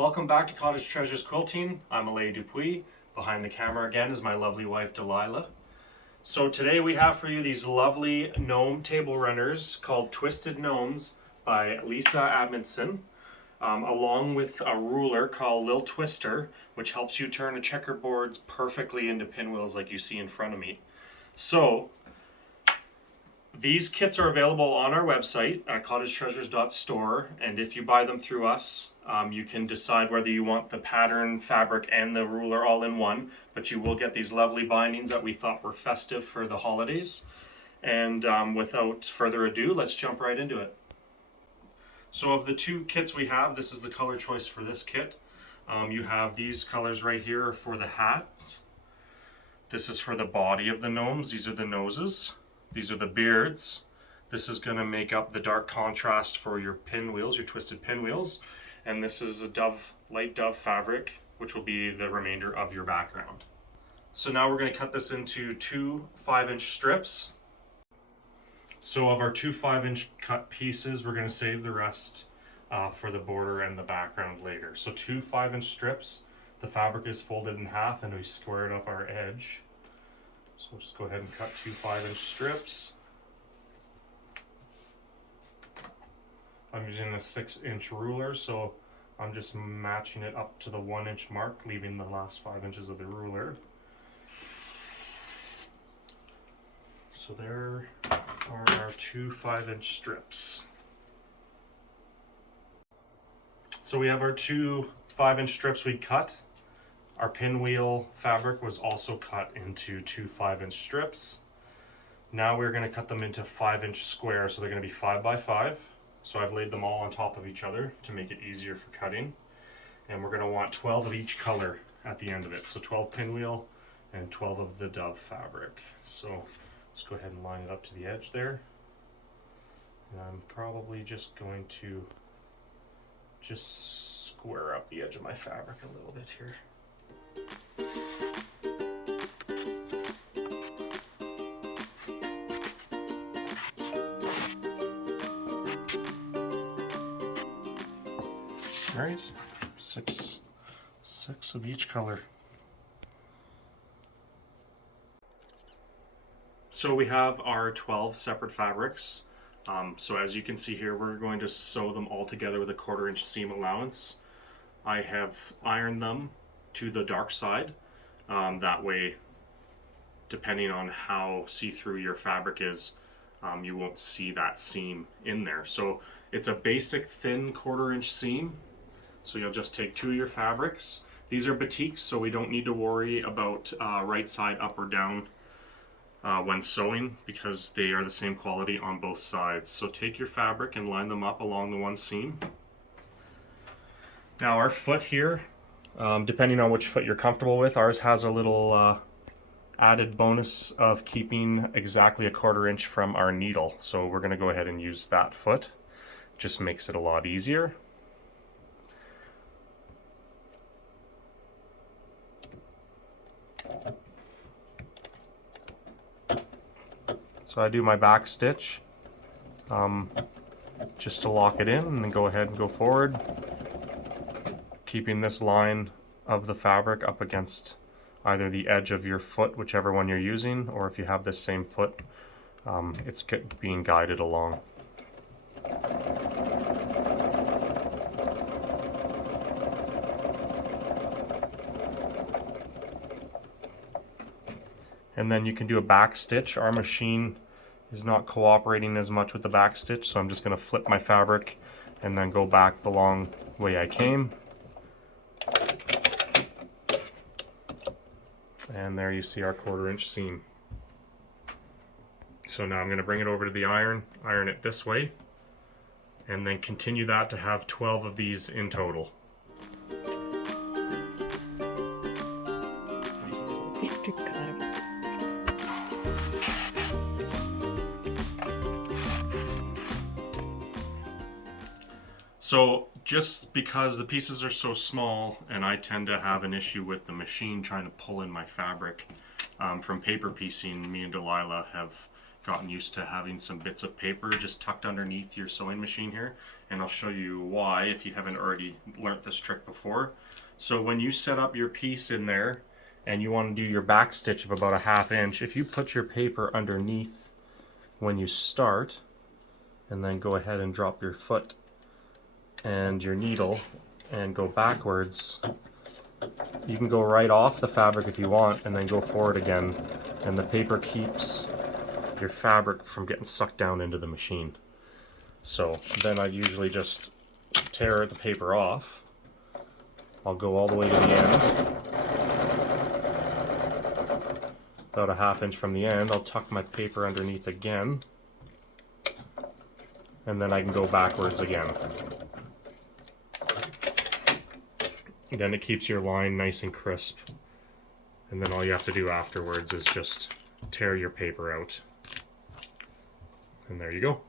Welcome back to Cottage Treasures Quilting. I'm Alain Dupuis. Behind the camera again is my lovely wife Delilah. So today we have for you these lovely gnome table runners called Twisted Gnomes by Lisa Amundson, along with a ruler called Lil Twister, which helps you turn a checkerboard perfectly into pinwheels like you see in front of me. So these kits are available on our website at cottagetreasures.store, and if you buy them through us, you can decide whether you want the pattern, fabric, and the ruler all in one, but you will get these lovely bindings that we thought were festive for the holidays. And without further ado, let's jump right into it. So of the two kits we have, this is the color choice for this kit. You have these colors right here for the hats. This is for the body of the gnomes. These are the noses. These are the beards. This is going to make up the dark contrast for your pinwheels, your twisted pinwheels. And this is a light dove fabric, which will be the remainder of your background. So now we're going to cut this into two 5-inch strips. So of our two 5-inch cut pieces, we're going to save the rest for the border and the background later. So two 5-inch strips. The fabric is folded in half and we squared up our edge. So we'll just go ahead and cut two 5-inch strips. I'm using a 6-inch ruler, so I'm just matching it up to the 1-inch mark, leaving the last 5 inches of the ruler. So there are our two 5-inch strips. So we have our two 5-inch strips we cut. Our pinwheel fabric was also cut into two 5-inch strips. Now we're going to cut them into 5-inch squares, so they're going to be 5 by 5. So I've laid them all on top of each other to make it easier for cutting. And we're going to want 12 of each color at the end of it. So 12 pinwheel and 12 of the dove fabric. So let's go ahead and line it up to the edge there. And I'm probably just going to square up the edge of my fabric a little bit here. All right, six of each color. So we have our 12 separate fabrics. So as you can see here, we're going to sew them all together with a 1/4-inch seam allowance. I have ironed them to the dark side. That way, depending on how see-through your fabric is, you won't see that seam in there. So it's a basic thin 1/4-inch seam. So you'll just take two of your fabrics. These are batiks, so we don't need to worry about right side up or down when sewing, because they are the same quality on both sides. So take your fabric and line them up along the one seam. Now our foot here, depending on which foot you're comfortable with, ours has a little added bonus of keeping exactly a 1/4-inch from our needle. So we're going to go ahead and use that foot. Just makes it a lot easier. So I do my back stitch just to lock it in, and then go ahead and go forward, keeping this line of the fabric up against either the edge of your foot, whichever one you're using, or if you have this same foot, it's being guided along. And then you can do a back stitch. Our machine is not cooperating as much with the back stitch, so I'm just going to flip my fabric and then go back the long way I came. And there you see our 1/4-inch seam. So now I'm going to bring it over to the iron it this way, and then continue that to have 12 of these in total. So just because the pieces are so small, and I tend to have an issue with the machine trying to pull in my fabric from paper piecing, me and Delilah have gotten used to having some bits of paper just tucked underneath your sewing machine here, and I'll show you why if you haven't already learnt this trick before. So when you set up your piece in there and you want to do your back stitch of about a 1/2 inch, if you put your paper underneath when you start and then go ahead and drop your foot and your needle and go backwards, you can go right off the fabric if you want and then go forward again, and the paper keeps your fabric from getting sucked down into the machine. So then I usually just tear the paper off. I'll go all the way to the end, about a 1/2 inch from the end. I'll tuck my paper underneath again, and then I can go backwards again. Then it keeps your line nice and crisp, and then all you have to do afterwards is just tear your paper out. And there you go.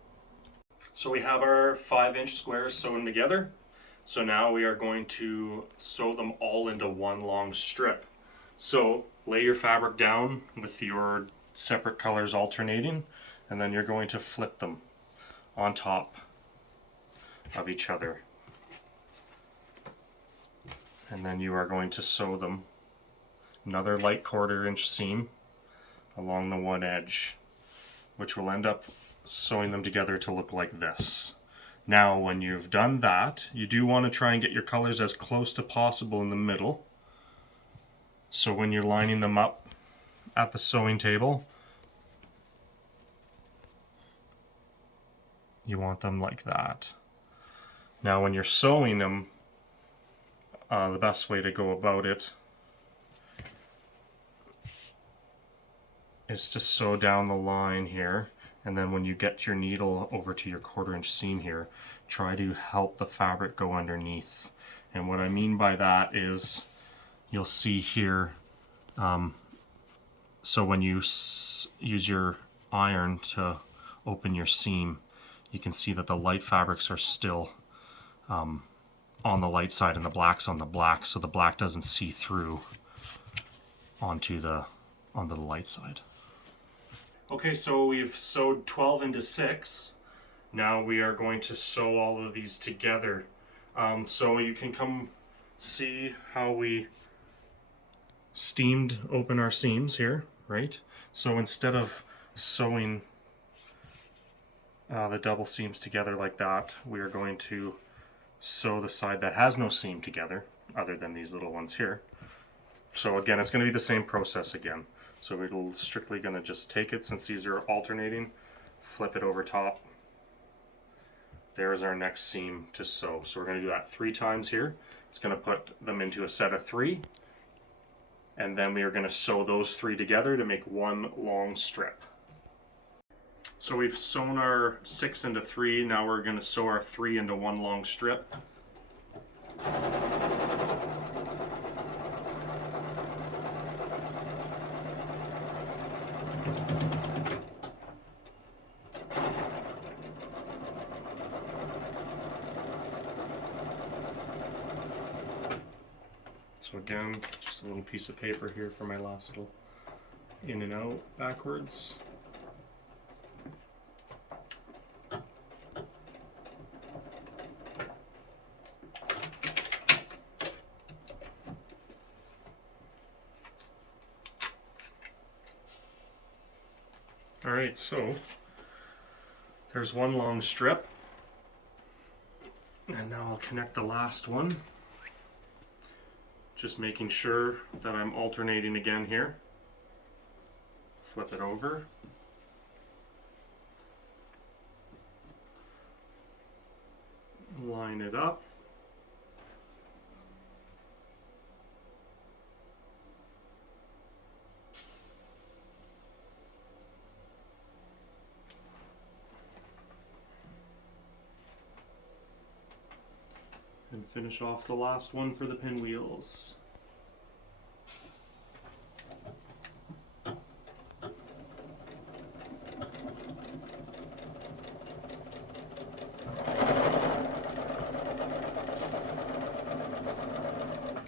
So we have our 5-inch squares sewn together. So now we are going to sew them all into one long strip. So lay your fabric down with your separate colors alternating, and then you're going to flip them on top of each other. And then you are going to sew them another light 1/4 inch seam along the one edge, which will end up sewing them together to look like this. Now when you've done that, you do want to try and get your colors as close to possible in the middle. So when you're lining them up at the sewing table, you want them like that. Now when you're sewing them, the best way to go about it is to sew down the line here, and then when you get your needle over to your 1/4 inch seam here, try to help the fabric go underneath. And what I mean by that is, you'll see here, so when you use your iron to open your seam, you can see that the light fabrics are still on the light side and the black's on the black, so the black doesn't see through onto the light side. Okay, so we've sewed 12 into 6. Now we are going to sew all of these together. So you can come see how we steamed open our seams here, right? So instead of sewing the double seams together like that, we are going to sew the side that has no seam together, other than these little ones here. So again, it's going to be the same process again. So we're strictly going to just take it, since these are alternating, flip it over top. There's our next seam to sew. So we're going to do that 3 times here. It's going to put them into a set of 3. And then we are going to sew those 3 together to make one long strip. So we've sewn our 6 into 3. Now we're going to sew our 3 into one long strip. So again, just a little piece of paper here for my last little in and out backwards. Alright, so there's one long strip, and now I'll connect the last one, just making sure that I'm alternating again here. Flip it over. Line it up. And finish off the last one for the pinwheels.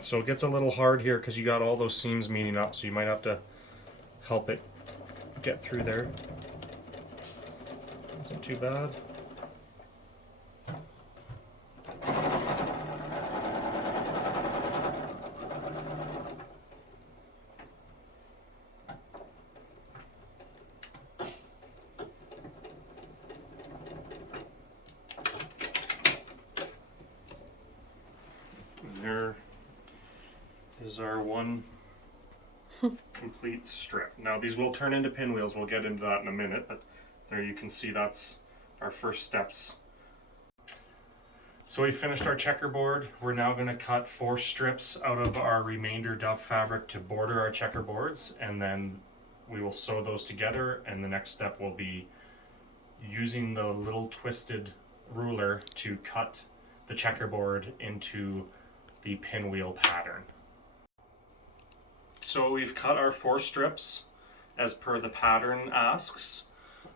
So it gets a little hard here because you got all those seams meeting up, so you might have to help it get through there. not too bad. And there is our one complete strip. Now these will turn into pinwheels, we'll get into that in a minute, but there you can see that's our first steps. So we finished our checkerboard. We're now going to cut 4 strips out of our remainder duff fabric to border our checkerboards, and then we will sew those together, and the next step will be using the little twisted ruler to cut the checkerboard into the pinwheel pattern. So we've cut our 4 strips as per the pattern asks.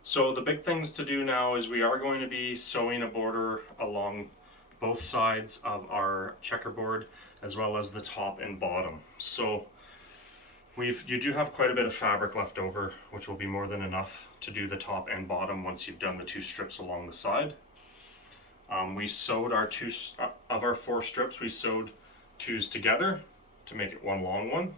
So the big things to do now is we are going to be sewing a border along both sides of our checkerboard as well as the top and bottom. So you do have quite a bit of fabric left over, which will be more than enough to do the top and bottom once you've done the 2 strips along the side. We sewed our 2 of our 4 strips, we sewed 2s together to make it one long one.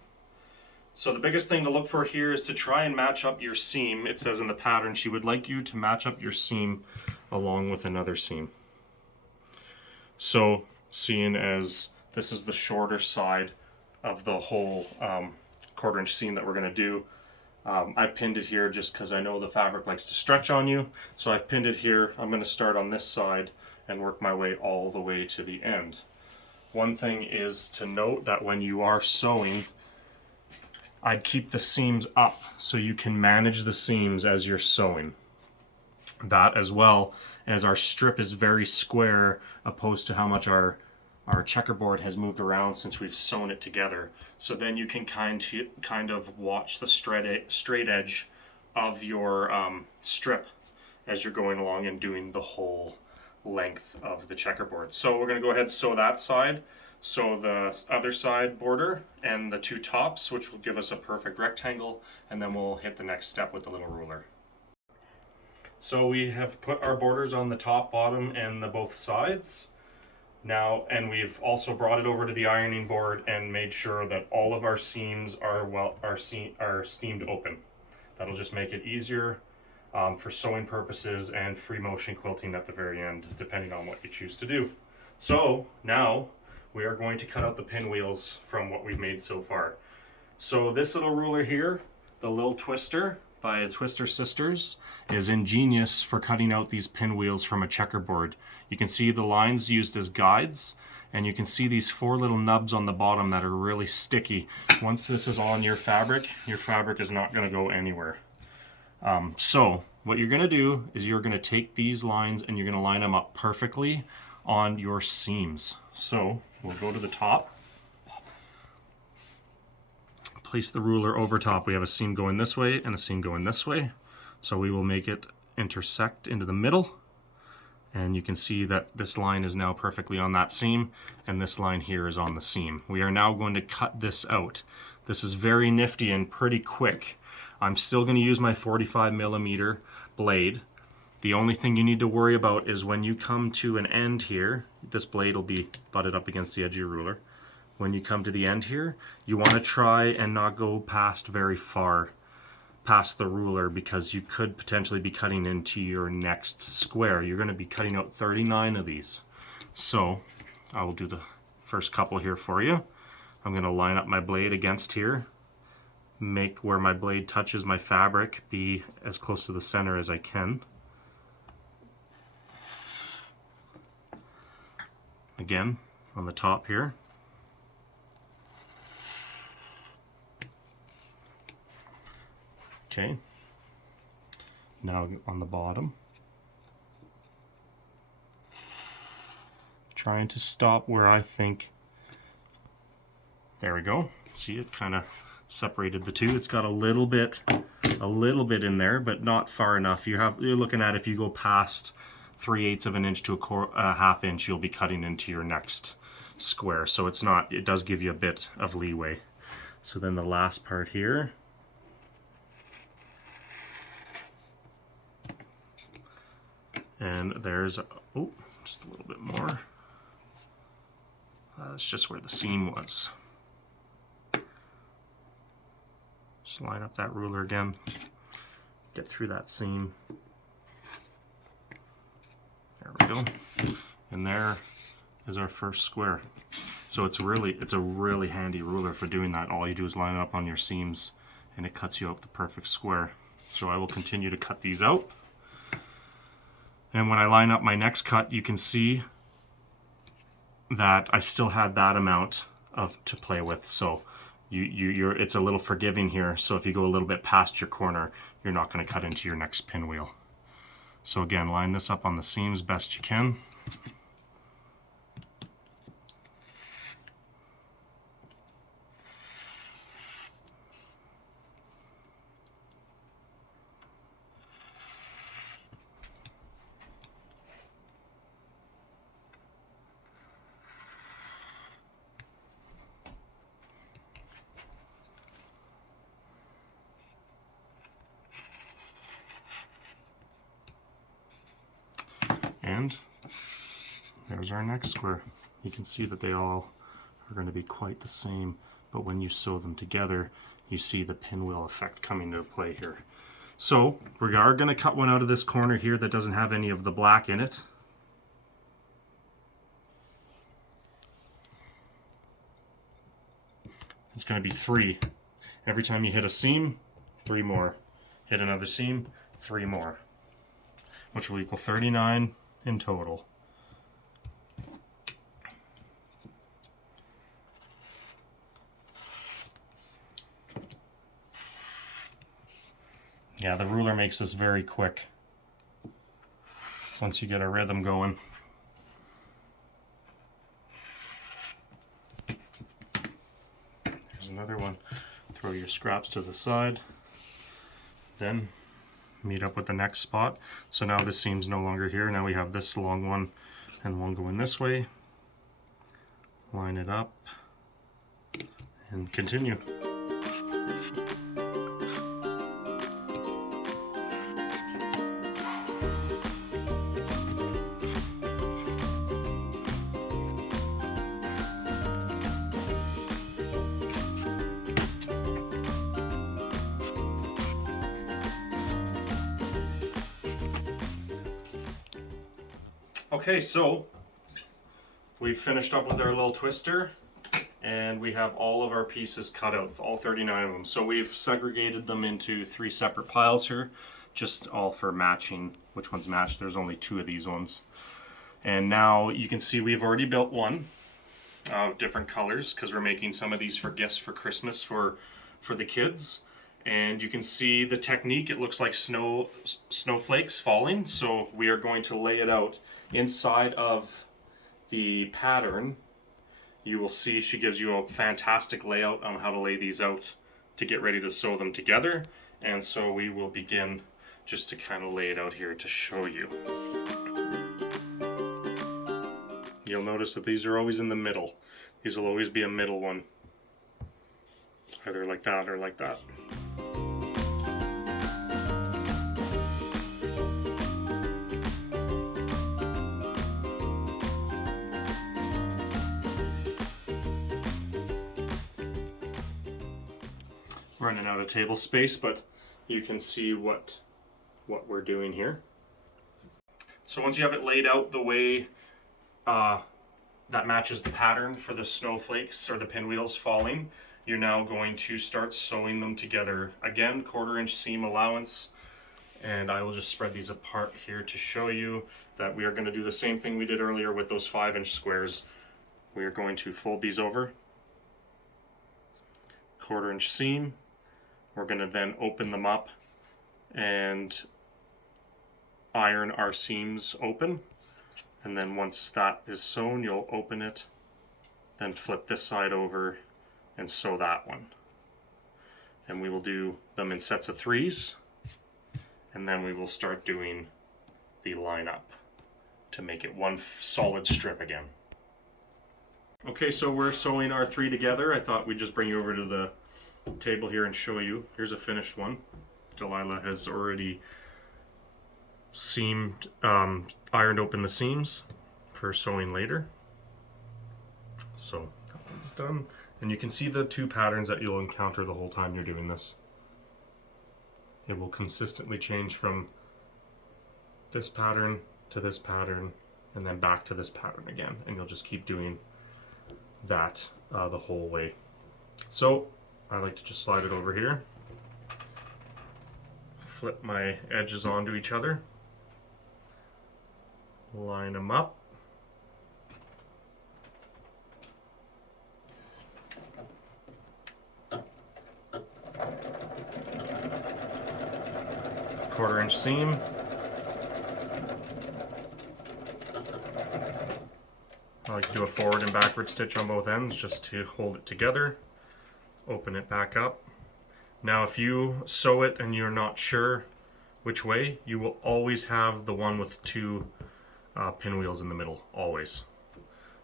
So the biggest thing to look for here is to try and match up your seam. It says in the pattern she would like you to match up your seam along with another seam. So seeing as this is the shorter side of the whole 1/4 inch seam that we're going to do, I pinned it here just because I know the fabric likes to stretch on you. So I've pinned it here. I'm going to start on this side and work my way all the way to the end. One thing is to note that when you are sewing, I'd keep the seams up so you can manage the seams as you're sewing. That, as well as our strip is very square opposed to how much our checkerboard has moved around since we've sewn it together. So then you can kind of watch the straight edge of your strip as you're going along and doing the whole length of the checkerboard. So we're going to go ahead and sew that side. Sew the other side border and the 2 tops, which will give us a perfect rectangle, and then we'll hit the next step with the little ruler. So we have put our borders on the top, bottom, and the both sides now, and we've also brought it over to the ironing board and made sure that all of our seams are steamed open. That'll just make it easier for sewing purposes and free motion quilting at the very end, depending on what you choose to do. So now we are going to cut out the pinwheels from what we've made so far. So this little ruler here, the Lil Twister by Twister Sisters, is ingenious for cutting out these pinwheels from a checkerboard. You can see the lines used as guides, and you can see these 4 little nubs on the bottom that are really sticky. Once this is on your fabric is not going to go anywhere. So what you're going to do is you're going to take these lines and you're going to line them up perfectly on your seams. So we'll go to the top, place the ruler over top. We have a seam going this way and a seam going this way. So we will make it intersect into the middle. And you can see that this line is now perfectly on that seam, and this line here is on the seam. We are now going to cut this out. This is very nifty and pretty quick. I'm still going to use my 45mm blade. The only thing you need to worry about is when you come to an end here, this blade will be butted up against the edge of your ruler. When you come to the end here, you want to try and not go past very far past the ruler, because you could potentially be cutting into your next square. You're going to be cutting out 39 of these. So I will do the first couple here for you. I'm going to line up my blade against here, make where my blade touches my fabric be as close to the center as I can. Again, on the top here. Okay, now on the bottom. Trying to stop where I think, there we go. See, it kind of separated the two. It's got a little bit in there, but not far enough. You're looking at, if you go past 3/8 of an inch to a half inch, you'll be cutting into your next square. So it's not, it does give you a bit of leeway. So then the last part here, And there's, oh, just a little bit more. That's just where the seam was. Just line up that ruler again, get through that seam. There we go. And there is our first square. So it's a really handy ruler for doing that. All you do is line it up on your seams and it cuts you out the perfect square. So I will continue to cut these out. And when I line up my next cut, you can see that I still had that amount to play with. So it's a little forgiving here. So if you go a little bit past your corner, you're not going to cut into your next pinwheel. So again, line this up on the seams best you can. And there's our next square. You can see that they all are going to be quite the same, but when you sew them together, you see the pinwheel effect coming into play here. So we are going to cut one out of this corner here that doesn't have any of the black in it. It's going to be 3. Every time you hit a seam, 3 more. Hit another seam, 3 more, which will equal 39 in total. Yeah, the ruler makes this very quick once you get a rhythm going. Here's another one. Throw your scraps to the side. Then meet up with the next spot. So now this seam's no longer here. Now we have this long one and one going this way. Line it up and continue. Okay, so we've finished up with our Lil Twister and we have all of our pieces cut out, all 39 of them. So we've segregated them into 3 separate piles here, just all for matching which ones match. There's only 2 of these ones. And now you can see we've already built one of different colors because we're making some of these for gifts for Christmas for the kids. And you can see the technique, it looks like snowflakes falling. So we are going to lay it out inside of the pattern. You will see she gives you a fantastic layout on how to lay these out to get ready to sew them together. And so we will begin just to kind of lay it out here to show you. You'll notice that these are always in the middle. These will always be a middle one. Either like that or like that. Running out of table space, but you can see what we're doing here. So once you have it laid out the way that matches the pattern for the snowflakes or the pinwheels falling, you're now going to start sewing them together. Again, 1/4 inch seam allowance, and I will just spread these apart here to show you that we are going to do the same thing we did earlier with those 5-inch squares. We are going to fold these over, 1/4 inch seam. We're going to then open them up and iron our seams open, and then once that is sewn, you'll open it, then flip this side over and sew that one. And we will do them in sets of 3s, and then we will start doing the lineup to make it one solid strip again. Okay, so we're sewing our 3 together. I thought we'd just bring you over to the table here and show you. Here's a finished one. Delilah has already ironed open the seams for sewing later. So that one's done. And you can see the two patterns that you'll encounter the whole time you're doing this. It will consistently change from this pattern to this pattern and then back to this pattern again. And you'll just keep doing that the whole way. So I like to just slide it over here, flip my edges onto each other, line them up, quarter-inch seam, I like to do a forward and backward stitch on both ends just to hold it together, open it back up. Now if you sew it and you're not sure which way, you will always have the one with two pinwheels in the middle, always.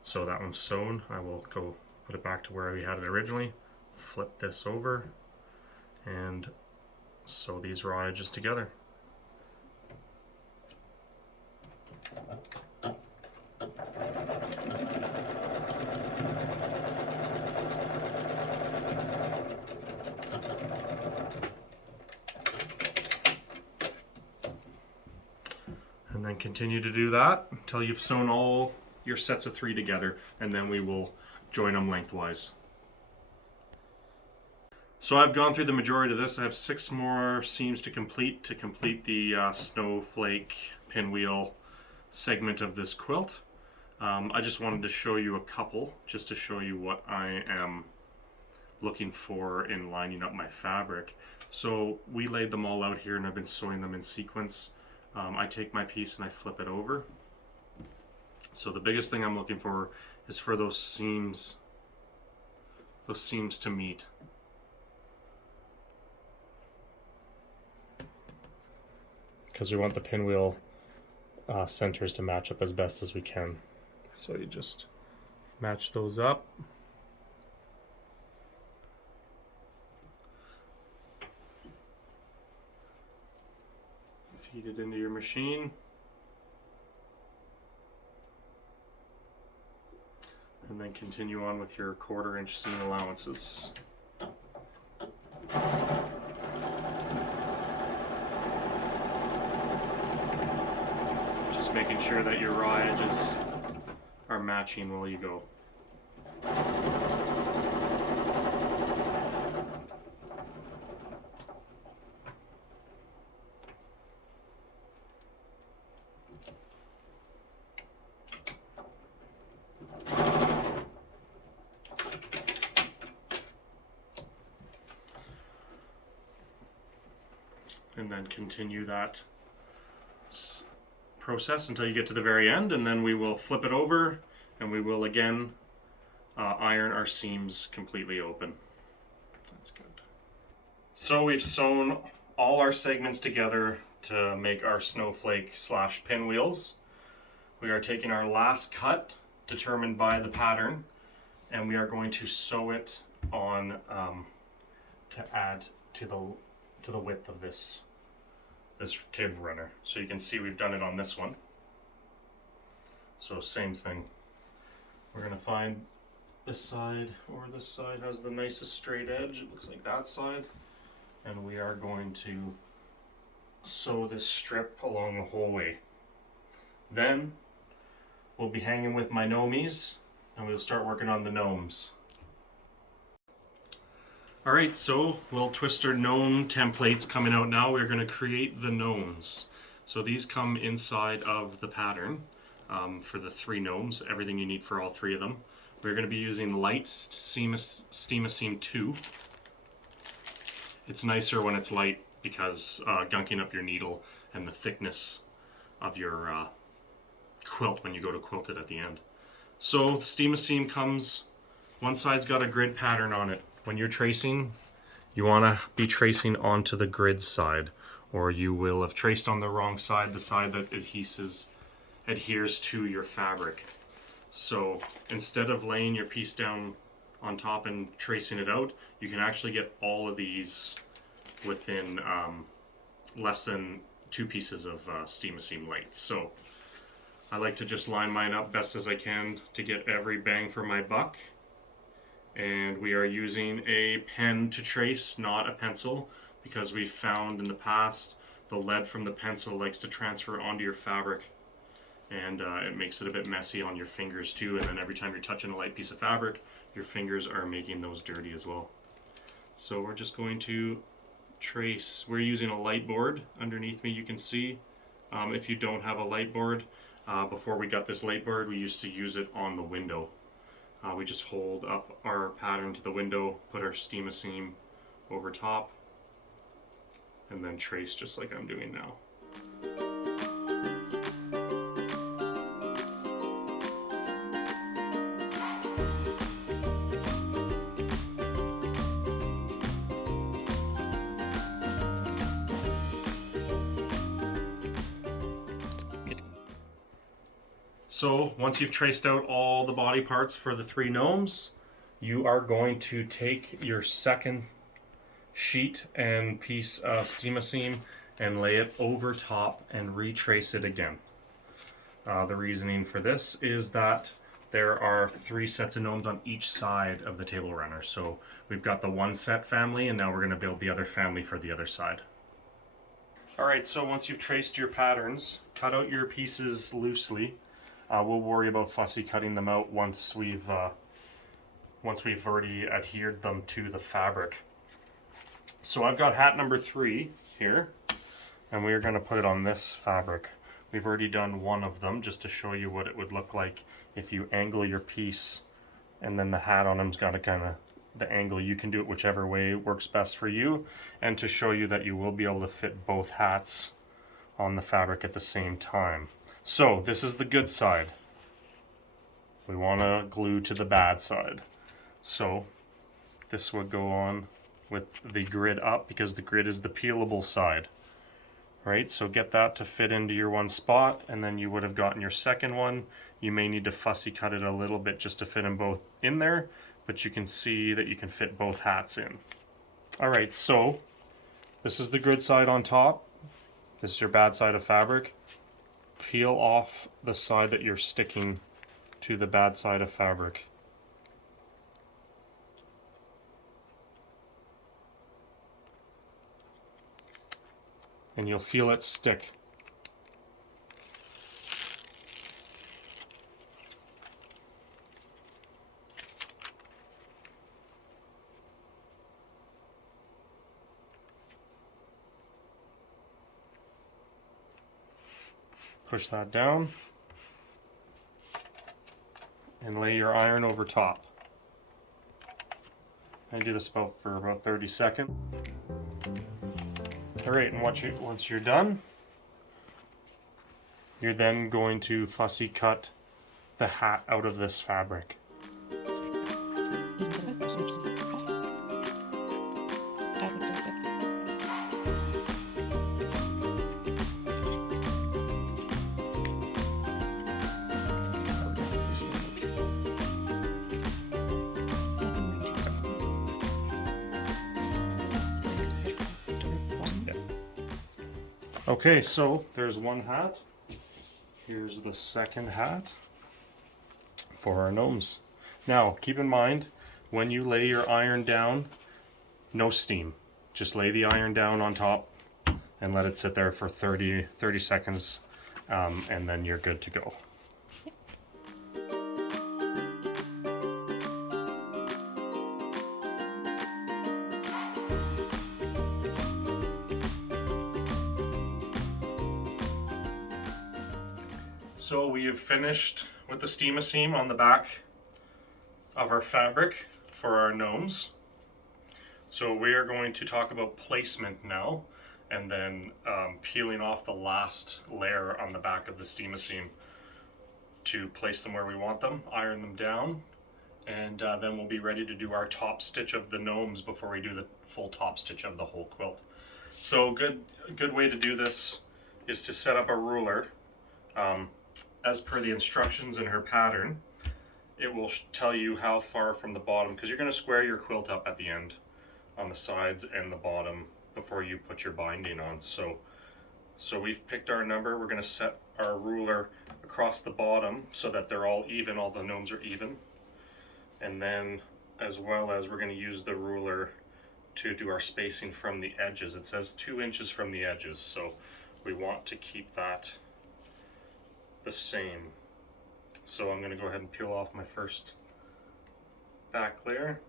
So that one's sewn. I will go put it back to where we had it originally, flip this over, and sew these raw edges together. And then continue to do that until you've sewn all your sets of 3 together, and then we will join them lengthwise. So I've gone through the majority of this. I have 6 more seams to complete the snowflake pinwheel segment of this quilt. I just wanted to show you a couple, just to show you what I am looking for in lining up my fabric. So we laid them all out here and I've been sewing them in sequence. I take my piece and I flip it over. So the biggest thing I'm looking for is for those seams to meet. Because we want the pinwheel centers to match up as best as we can. So you just match those up. Feed it into your machine. And then continue on with your quarter-inch seam allowances. Just making sure that your raw edges are matching while you go. And then continue that process until you get to the very end, and then we will flip it over and we will again iron our seams completely open. That's good. So we've sewn all our segments together to make our snowflake slash pinwheels. We are taking our last cut determined by the pattern and we are going to sew it on to add to the width of this table runner. So you can see we've done it on this one. So same thing. We're gonna find this side, or this side has the nicest straight edge. It looks like that side. And we are going to sew this strip along the whole way. Then we'll be hanging with my gnomies and we'll start working on the gnomes. Alright, so Lil Twister gnome templates coming out now. We're going to create the gnomes. So these come inside of the pattern for the 3 gnomes, everything you need for all 3 of them. We're going to be using light Steam Seam 2. It's nicer when it's light because gunking up your needle and the thickness of your quilt when you go to quilt it at the end. So Steam Seam comes, one side's got a grid pattern on it. When you're tracing, you want to be tracing onto the grid side, or you will have traced on the wrong side, the side that adheres to your fabric. So instead of laying your piece down on top and tracing it out, you can actually get all of these within less than 2 pieces of steam-a-seam light. So I like to just line mine up best as I can to get every bang for my buck. And we are using a pen to trace, not a pencil, because we've found in the past the lead from the pencil likes to transfer onto your fabric, and it makes it a bit messy on your fingers too, and then every time you're touching a light piece of fabric, your fingers are making those dirty as well. So we're just going to trace. We're using a light board. Underneath me you can see, if you don't have a light board, before we got this light board we used to use it on the window. We just hold up our pattern to the window, put our steam-a-seam over top, and then trace just like I'm doing now. So once you've traced out all the body parts for the 3 gnomes, you are going to take your second sheet and piece of steam-a-seam and lay it over top and retrace it again. The reasoning for this is that there are 3 sets of gnomes on each side of the table runner. So we've got the 1 set family, and now we're going to build the other family for the other side. Alright, so once you've traced your patterns, cut out your pieces loosely. We'll worry about fussy cutting them out once we've already adhered them to the fabric. So I've got hat number 3 here, and we're going to put it on this fabric. We've already done one of them just to show you what it would look like if you angle your piece, and then the hat on them's got a kind of the angle. You can do it whichever way works best for you, and to show you that you will be able to fit both hats on the fabric at the same time. So this is the good side. We want to glue to the bad side. So this would go on with the grid up, because the grid is the peelable side. Right, so get that to fit into your one spot, and then you would have gotten your second one. You may need to fussy cut it a little bit just to fit them both in there, but you can see that you can fit both hats in. Alright, so this is the good side on top. This is your bad side of fabric. Peel off the side that you're sticking to the bad side of fabric. And you'll feel it stick. Push that down and lay your iron over top. I do this for about 30 seconds. Alright, and once you're done, you're then going to fussy cut the hat out of this fabric. Okay, so there's one hat. Here's the second hat for our gnomes. Now, keep in mind, when you lay your iron down, no steam. Just lay the iron down on top and let it sit there for 30 seconds, and then you're good to go. So we have finished with the steam-a-seam on the back of our fabric for our gnomes. So we are going to talk about placement now, and then peeling off the last layer on the back of the steam-a-seam to place them where we want them, iron them down, and then we'll be ready to do our top stitch of the gnomes before we do the full top stitch of the whole quilt. So a good way to do this is to set up a ruler. As per the instructions in her pattern, it will tell you how far from the bottom, because you're going to square your quilt up at the end on the sides and the bottom before you put your binding on. So So we've picked our number. We're going to set our ruler across the bottom so that they're all even, all the gnomes are even. And then as well as we're going to use the ruler to do our spacing from the edges. It says 2 inches from the edges, so we want to keep that the same. So I'm going to go ahead and peel off my first back layer.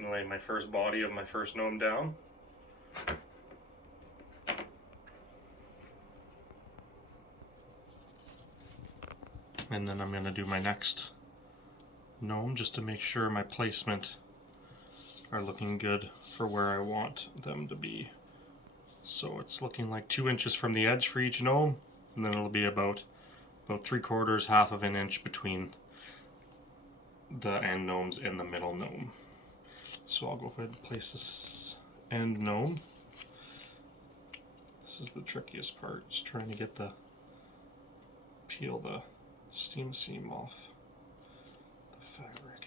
And lay my first body of my first gnome down. And then I'm going to do my next gnome just to make sure my placement are looking good for where I want them to be. So it's looking like 2 inches from the edge for each gnome, and then it'll be about 3/4, half of an inch between the end gnomes and the middle gnome. So I'll go ahead and place this end gnome. This is the trickiest part, just trying to get peel the steam seam off the fabric.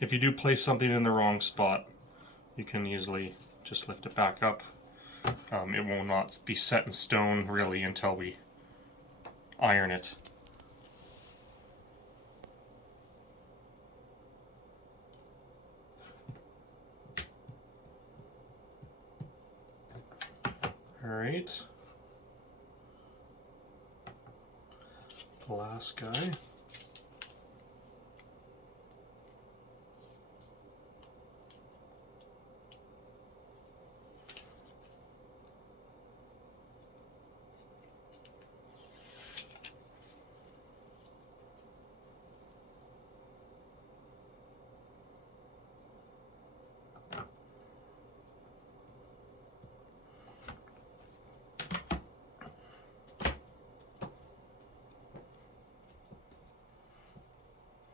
If you do place something in the wrong spot, you can easily just lift it back up. It will not be set in stone really until we iron it. Alright, the last guy.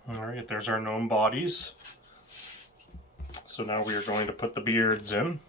Alright, there's our gnome bodies. So now we are going to put the beards in.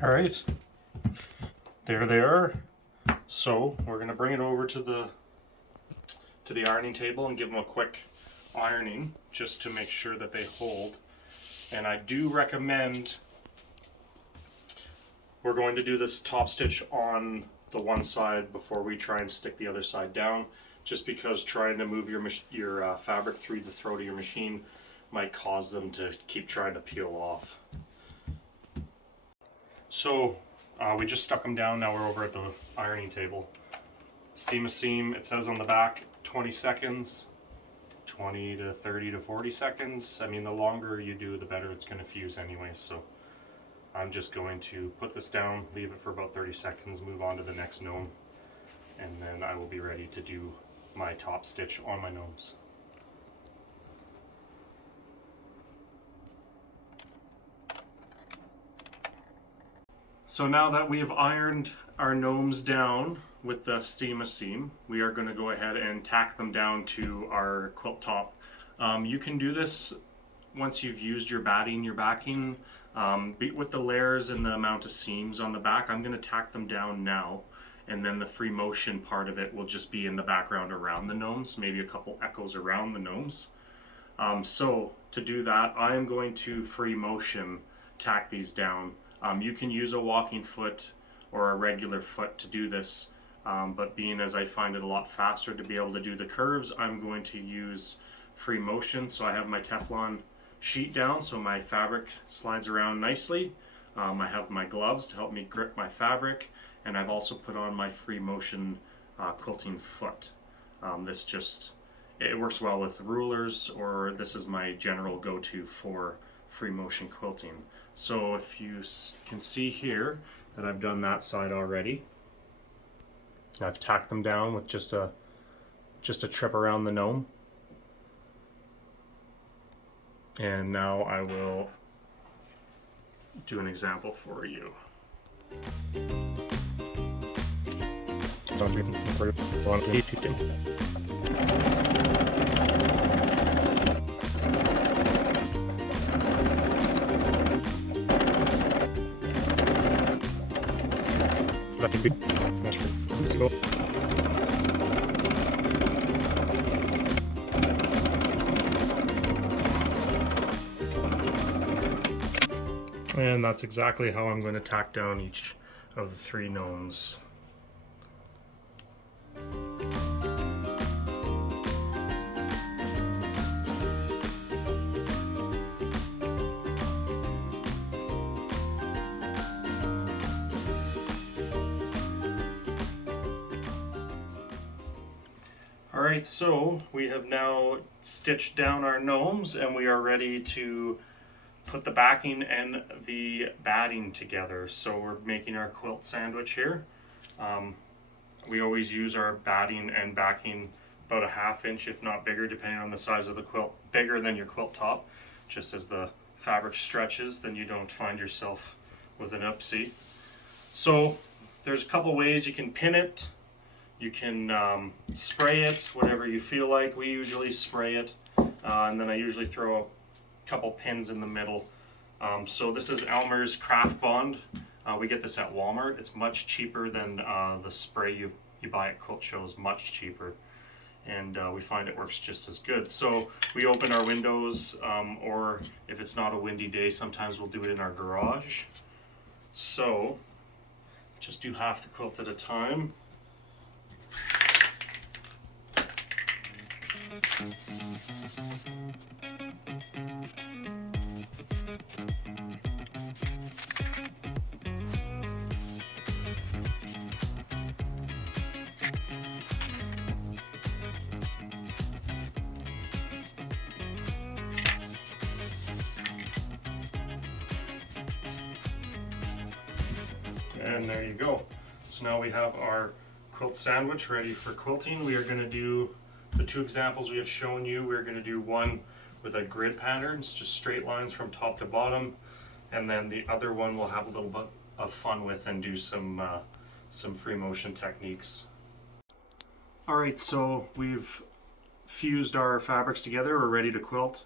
All right, there they are. So we're going to bring it over to the ironing table and give them a quick ironing just to make sure that they hold. And I do recommend, we're going to do this top stitch on the one side before we try and stick the other side down, just because trying to move your fabric through the throat of your machine might cause them to keep trying to peel off. So we just stuck them down. Now we're over at the ironing table. Steam a seam, it says on the back 20 seconds, 20 to 30 to 40 seconds. I mean, the longer you do, the better it's going to fuse anyway. So I'm just going to put this down, leave it for about 30 seconds, move on to the next gnome, and then I will be ready to do my top stitch on my gnomes. So now that we have ironed our gnomes down with the steam a seam, we are going to go ahead and tack them down to our quilt top. You can do this once you've used your batting, your backing. With the layers and the amount of seams on the back, I'm going to tack them down now, and then the free motion part of it will just be in the background around the gnomes, maybe a couple echoes around the gnomes. So to do that, I am going to free motion tack these down. You can use a walking foot or a regular foot to do this. but being as I find it a lot faster to be able to do the curves, I'm going to use free motion. So I have my Teflon sheet down so my fabric slides around nicely. I have my gloves to help me grip my fabric, and I've also put on my free motion quilting foot. It works well with rulers, or this is my general go-to for free motion quilting. So if you can see here that I've done that side already. I've tacked them down with just a trip around the gnome. And now I will do an example for you. And that's exactly how I'm going to tack down each of the 3 gnomes. Alright, so we have now stitched down our gnomes and we are ready to put the backing and the batting together. So we're making our quilt sandwich here. We always use our batting and backing about a 1/2 inch, if not bigger, depending on the size of the quilt. Bigger than your quilt top, just as the fabric stretches, then you don't find yourself with an upsie. So there's a couple ways you can pin it. You can spray it, whatever you feel like. We usually spray it, and then I usually throw a couple pins in the middle. So this is Elmer's Craft Bond. We get this at Walmart. It's much cheaper than the spray you buy at quilt shows, much cheaper. And we find it works just as good. So we open our windows, or if it's not a windy day, sometimes we'll do it in our garage. So just do half the quilt at a time. And there you go. So now we have our quilt sandwich ready for quilting. We are going to do the 2 examples we have shown you. We're going to do one with a grid pattern, it's just straight lines from top to bottom, and then the other one we'll have a little bit of fun with and do some free motion techniques. Alright, so we've fused our fabrics together, we're ready to quilt.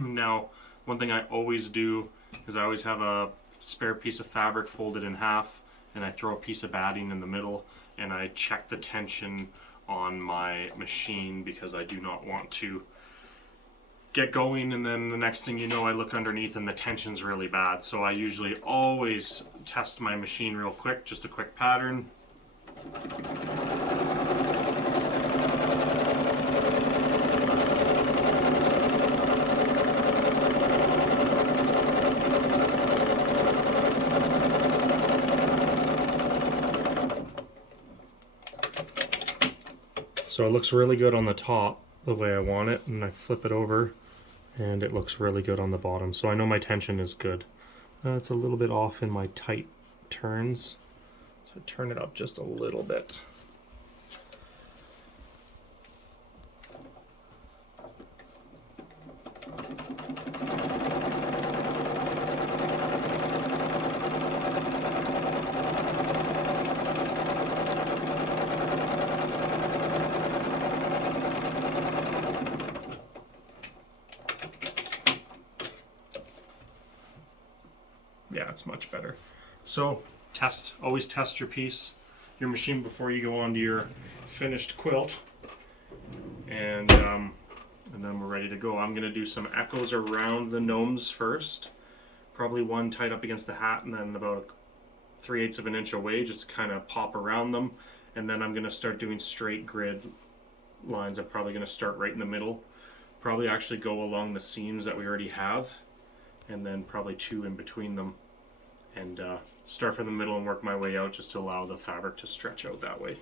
Now, one thing I always do is I always have a spare piece of fabric folded in half, and I throw a piece of batting in the middle, and I check the tension on my machine because I do not want to get going and then the next thing you know I look underneath and the tension's really bad. So I usually always test my machine real quick, just a quick pattern. So it looks really good on the top the way I want it, and I flip it over and it looks really good on the bottom. So I know my tension is good. It's a little bit off in my tight turns, so turn it up just a little bit. Yeah, it's much better. So always test your piece, your machine before you go onto your finished quilt, and then we're ready to go. I'm gonna do some echoes around the gnomes first, probably one tight up against the hat, and then about 3/8 of an inch away, just to kind of pop around them, and then I'm going to start doing straight grid lines. I'm probably going to start right in the middle, probably actually go along the seams that we already have, and then probably 2 in between them, and start from the middle and work my way out just to allow the fabric to stretch out that way.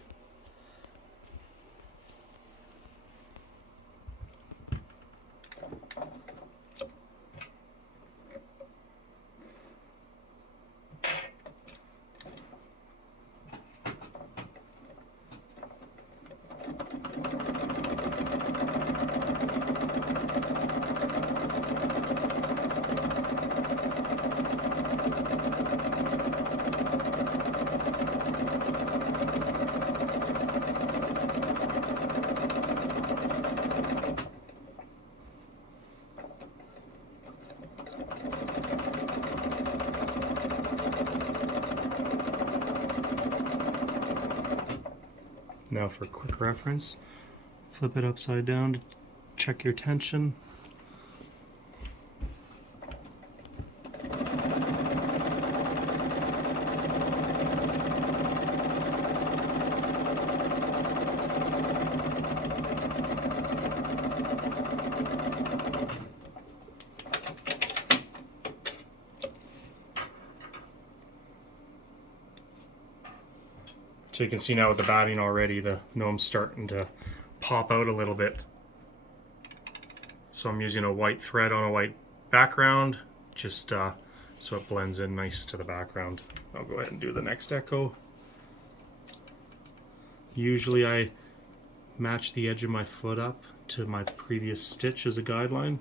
Now for quick reference, flip it upside down to check your tension. So you can see now with the batting already, the gnome's starting to pop out a little bit. So I'm using a white thread on a white background, just so it blends in nice to the background. I'll go ahead and do the next echo. Usually I match the edge of my foot up to my previous stitch as a guideline.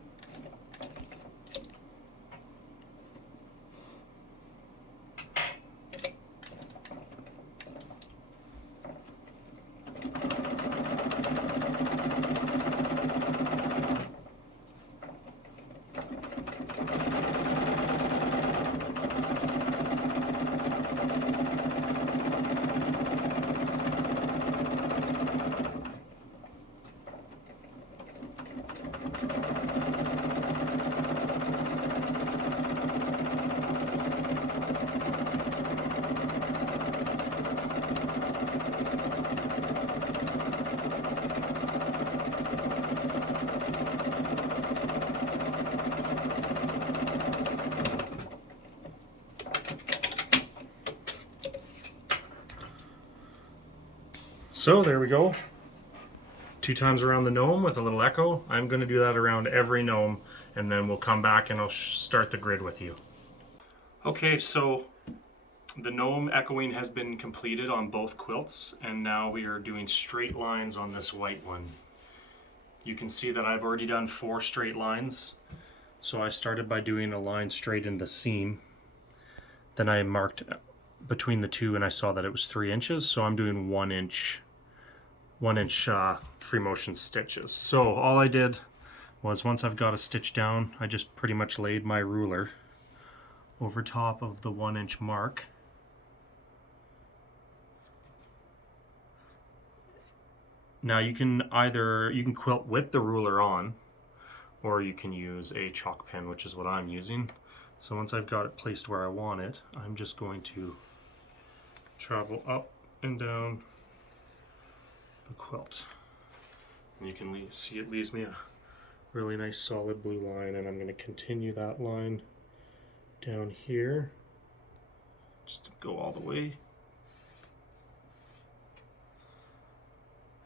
So there we go. 2 times around the gnome with a little echo. I'm going to do that around every gnome, and then we'll come back and I'll start the grid with you. Okay, so the gnome echoing has been completed on both quilts, and now we are doing straight lines on this white one. You can see that I've already done 4 straight lines. So I started by doing a line straight in the seam. Then I marked between the 2 and I saw that it was 3 inches, so I'm doing 1 inch free motion stitches. So all I did was, once I've got a stitch down, I just pretty much laid my ruler over top of the 1 inch mark. Now you can quilt with the ruler on, or you can use a chalk pen, which is what I'm using. So once I've got it placed where I want it, I'm just going to travel up and down the quilt. And you can see it leaves me a really nice solid blue line, and I'm going to continue that line down here just to go all the way.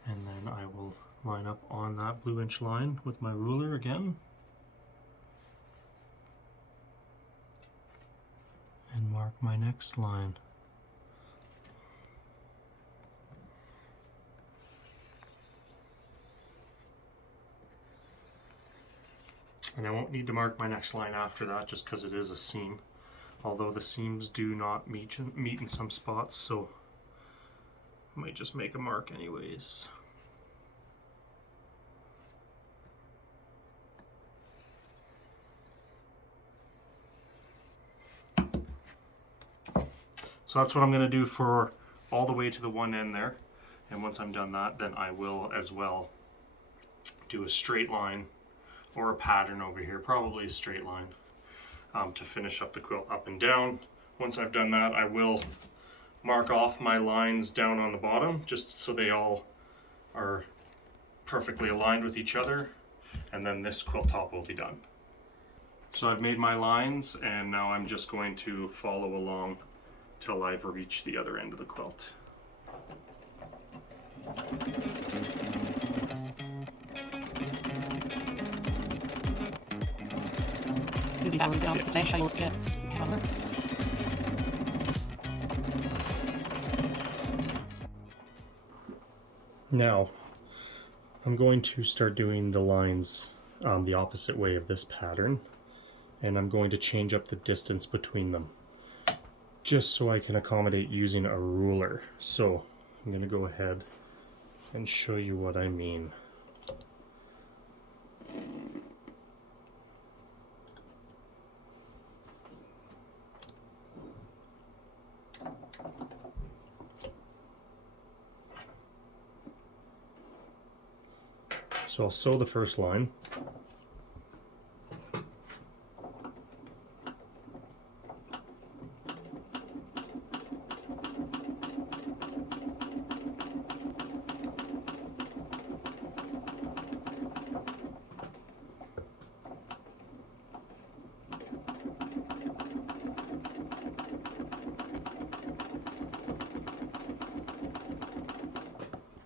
And then I will line up on that blue inch line with my ruler again. And mark my next line. And I won't need to mark my next line after that, just because it is a seam. Although the seams do not meet in some spots, so I might just make a mark anyways. So that's what I'm going to do for all the way to the one end there. And once I'm done that, then I will as well do a straight line or a pattern over here, probably a straight line, to finish up the quilt up and down. Once I've done that, I will mark off my lines down on the bottom just so they all are perfectly aligned with each other, and then this quilt top will be done. So I've made my lines and now I'm just going to follow along till I've reached the other end of the quilt. Now, I'm going to start doing the lines the opposite way of this pattern, and I'm going to change up the distance between them, just so I can accommodate using a ruler. So I'm going to go ahead and show you what I mean. So I'll sew the first line.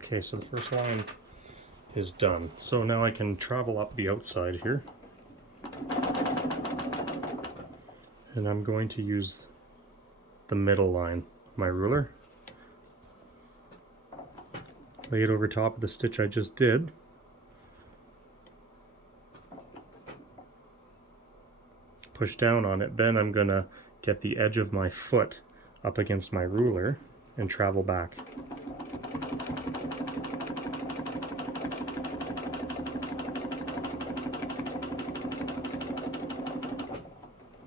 Okay, so the first line is done. So now I can travel up the outside here. And I'm going to use the middle line, my ruler. Lay it over top of the stitch I just did. Push down on it. Then I'm gonna get the edge of my foot up against my ruler and travel back.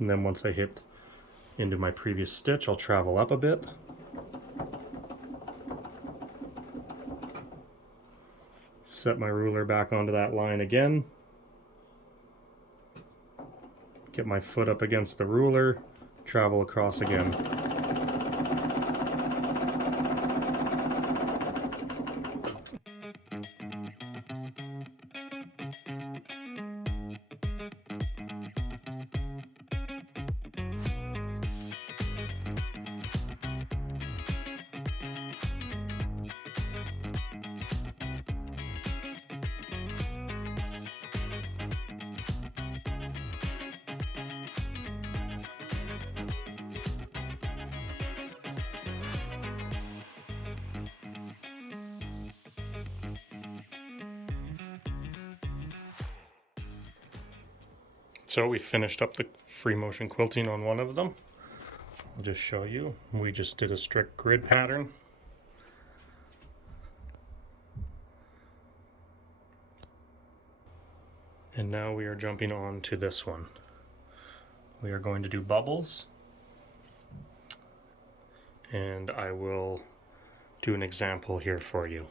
And then once I hit into my previous stitch, I'll travel up a bit. Set my ruler back onto that line again. Get my foot up against the ruler, travel across again. So we finished up the free motion quilting on one of them. I'll just show you. We just did a strict grid pattern. And now we are jumping on to this one. We are going to do bubbles. And I will do an example here for you.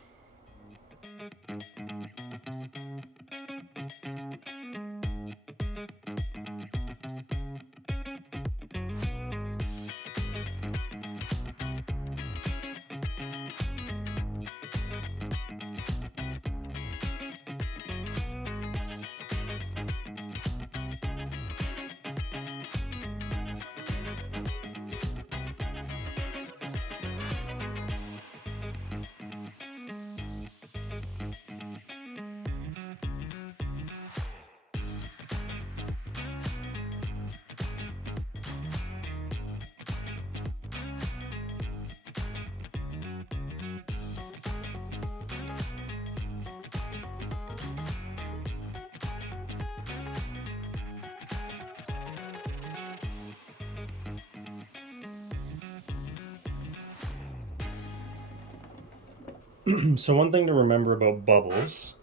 So one thing to remember about bubbles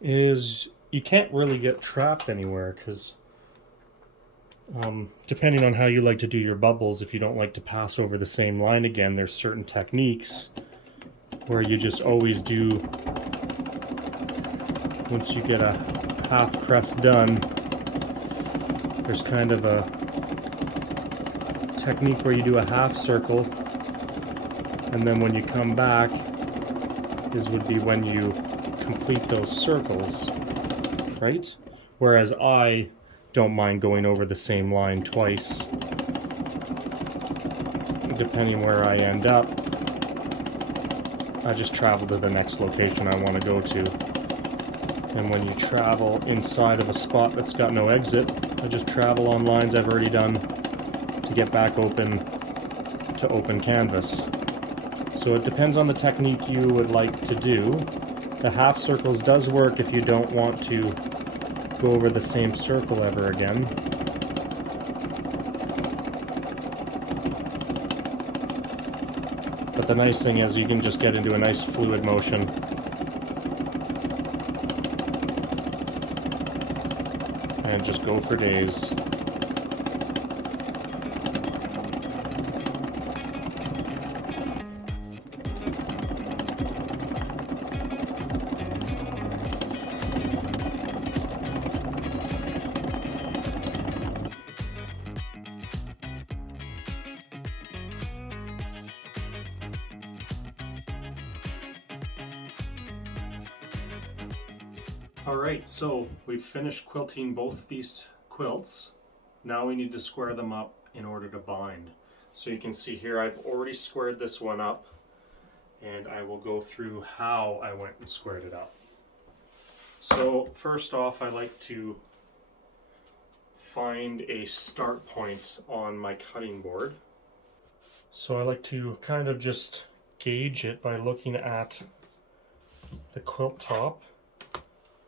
is you can't really get trapped anywhere, because depending on how you like to do your bubbles, if you don't like to pass over the same line again, there's certain techniques where you just always do, once you get a half crest done, there's kind of a technique where you do a half circle And then when you come back would be when you complete those circles, right? Whereas I don't mind going over the same line twice. Depending where I end up, I just travel to the next location I want to go to. And when you travel inside of a spot that's got no exit, I just travel on lines I've already done to get back open to open canvas. So it depends on the technique you would like to do. The half circles does work if you don't want to go over the same circle ever again. But the nice thing is you can just get into a nice fluid motion. And just go for days. Alright, so we've finished quilting both these quilts. Now we need to square them up in order to bind. So you can see here I've already squared this one up, and I will go through how I went and squared it up. So first off, I like to find a start point on my cutting board. So I like to kind of just gauge it by looking at the quilt top.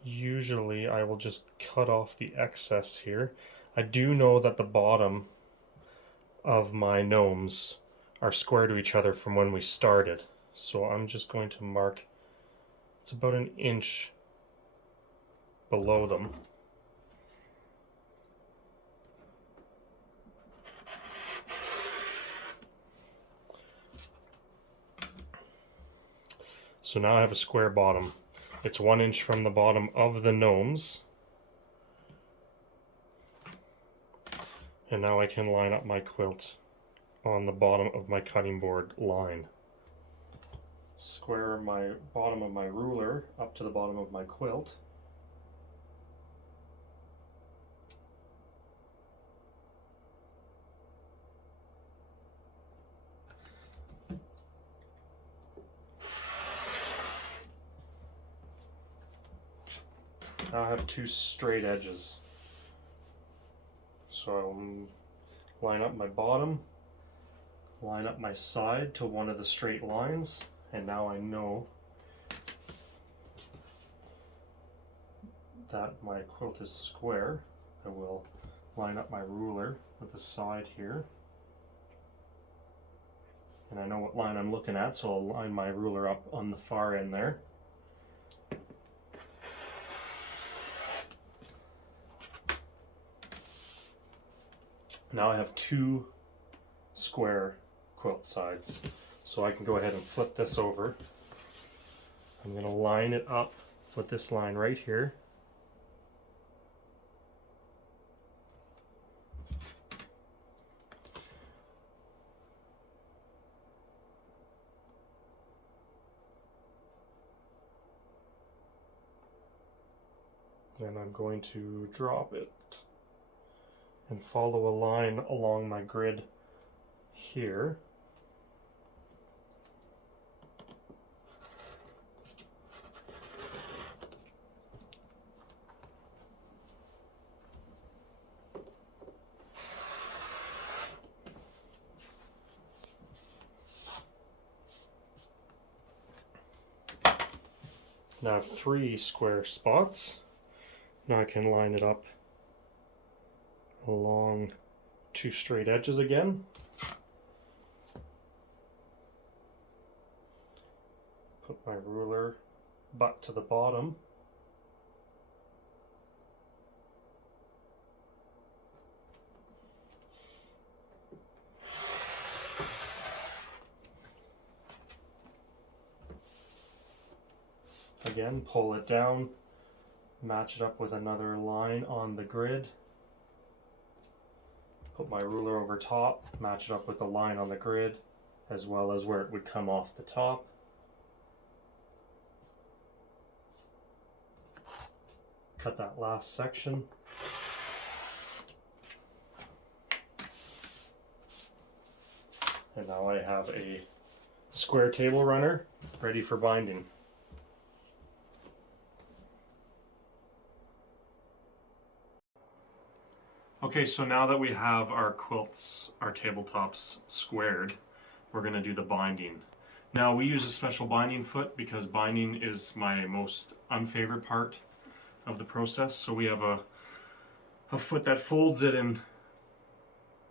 Usually I will just cut off the excess here. I do know that the bottom of my gnomes are square to each other from when we started. So I'm just going to mark, it's about an inch below them. So now I have a square bottom. It's 1 inch from the bottom of the gnomes. And now I can line up my quilt on the bottom of my cutting board line. Square my bottom of my ruler up to the bottom of my quilt. Now I have two straight edges. So I'll line up my bottom, line up my side to one of the straight lines, and now I know that my quilt is square. I will line up my ruler with the side here. And I know what line I'm looking at, so I'll line my ruler up on the far end there. Now I have two square quilt sides, so I can go ahead and flip this over. I'm going to line it up with this line right here. Then I'm going to drop it and follow a line along my grid here. Now I have 3 square spots. Now I can line it up along 2 straight edges again. Put my ruler butt to the bottom. Again, pull it down, match it up with another line on the grid. Put my ruler over top, match it up with the line on the grid, as well as where it would come off the top. Cut that last section. And now I have a square table runner ready for binding. Okay, so now that we have our quilts, our tabletops squared, we're going to do the binding. Now we use a special binding foot because binding is my most unfavorite part of the process. So we have a foot that folds it and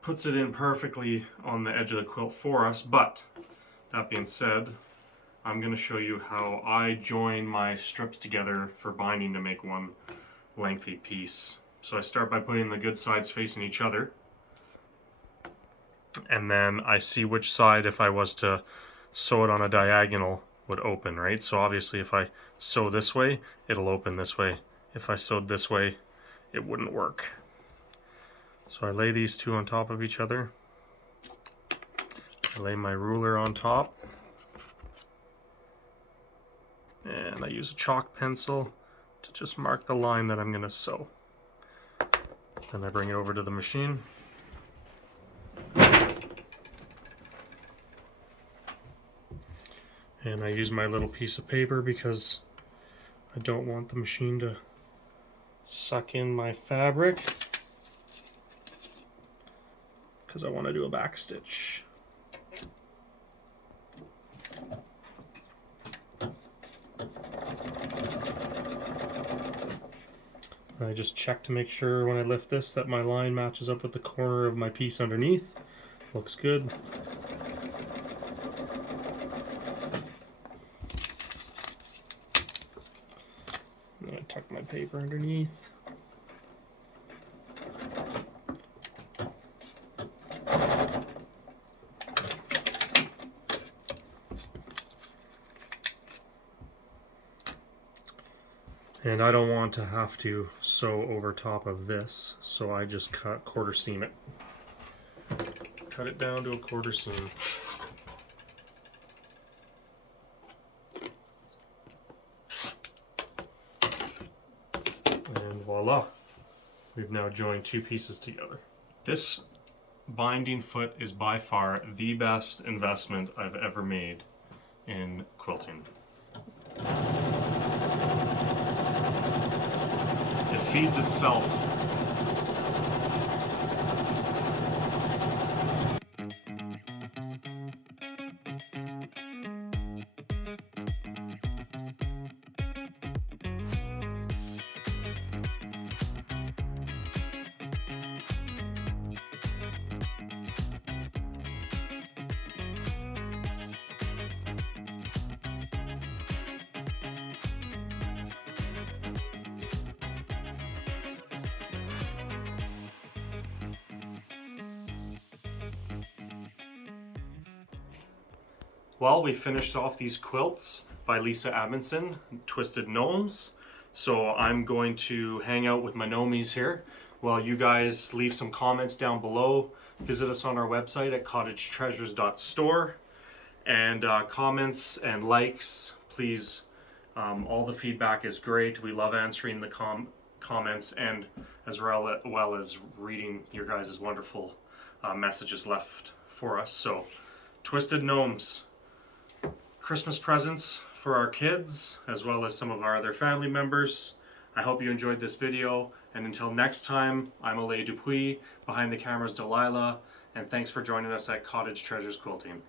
puts it in perfectly on the edge of the quilt for us. But that being said, I'm going to show you how I join my strips together for binding to make one lengthy piece. So I start by putting the good sides facing each other, and then I see which side, if I was to sew it on a diagonal, would open, right? So obviously if I sew this way, it'll open this way. If I sewed this way, it wouldn't work. So I lay these two on top of each other. I lay my ruler on top, and I use a chalk pencil to just mark the line that I'm going to sew. Then I bring it over to the machine. And I use my little piece of paper because I don't want the machine to suck in my fabric, because I want to do a back stitch. I just check to make sure when I lift this that my line matches up with the corner of my piece underneath. Looks good. And then I tuck my paper underneath. And I don't want to have to sew over top of this, so I just quarter seam it. Cut it down to a quarter seam. And voila, we've now joined two pieces together. This binding foot is by far the best investment I've ever made in quilting. It feeds itself. Well, we finished off these quilts by Lisa Amundson, Twisted Gnomes. So I'm going to hang out with my gnomies here while you guys leave some comments down below. Visit us on our website at cottagetreasures.store. And comments and likes, please. All the feedback is great. We love answering the comments, and as well as reading your guys' wonderful messages left for us. So, Twisted Gnomes. Christmas presents for our kids, as well as some of our other family members. I hope you enjoyed this video, and until next time, I'm Lil Twister, behind the camera's Delilah, and thanks for joining us at Cottage Treasures Quilting.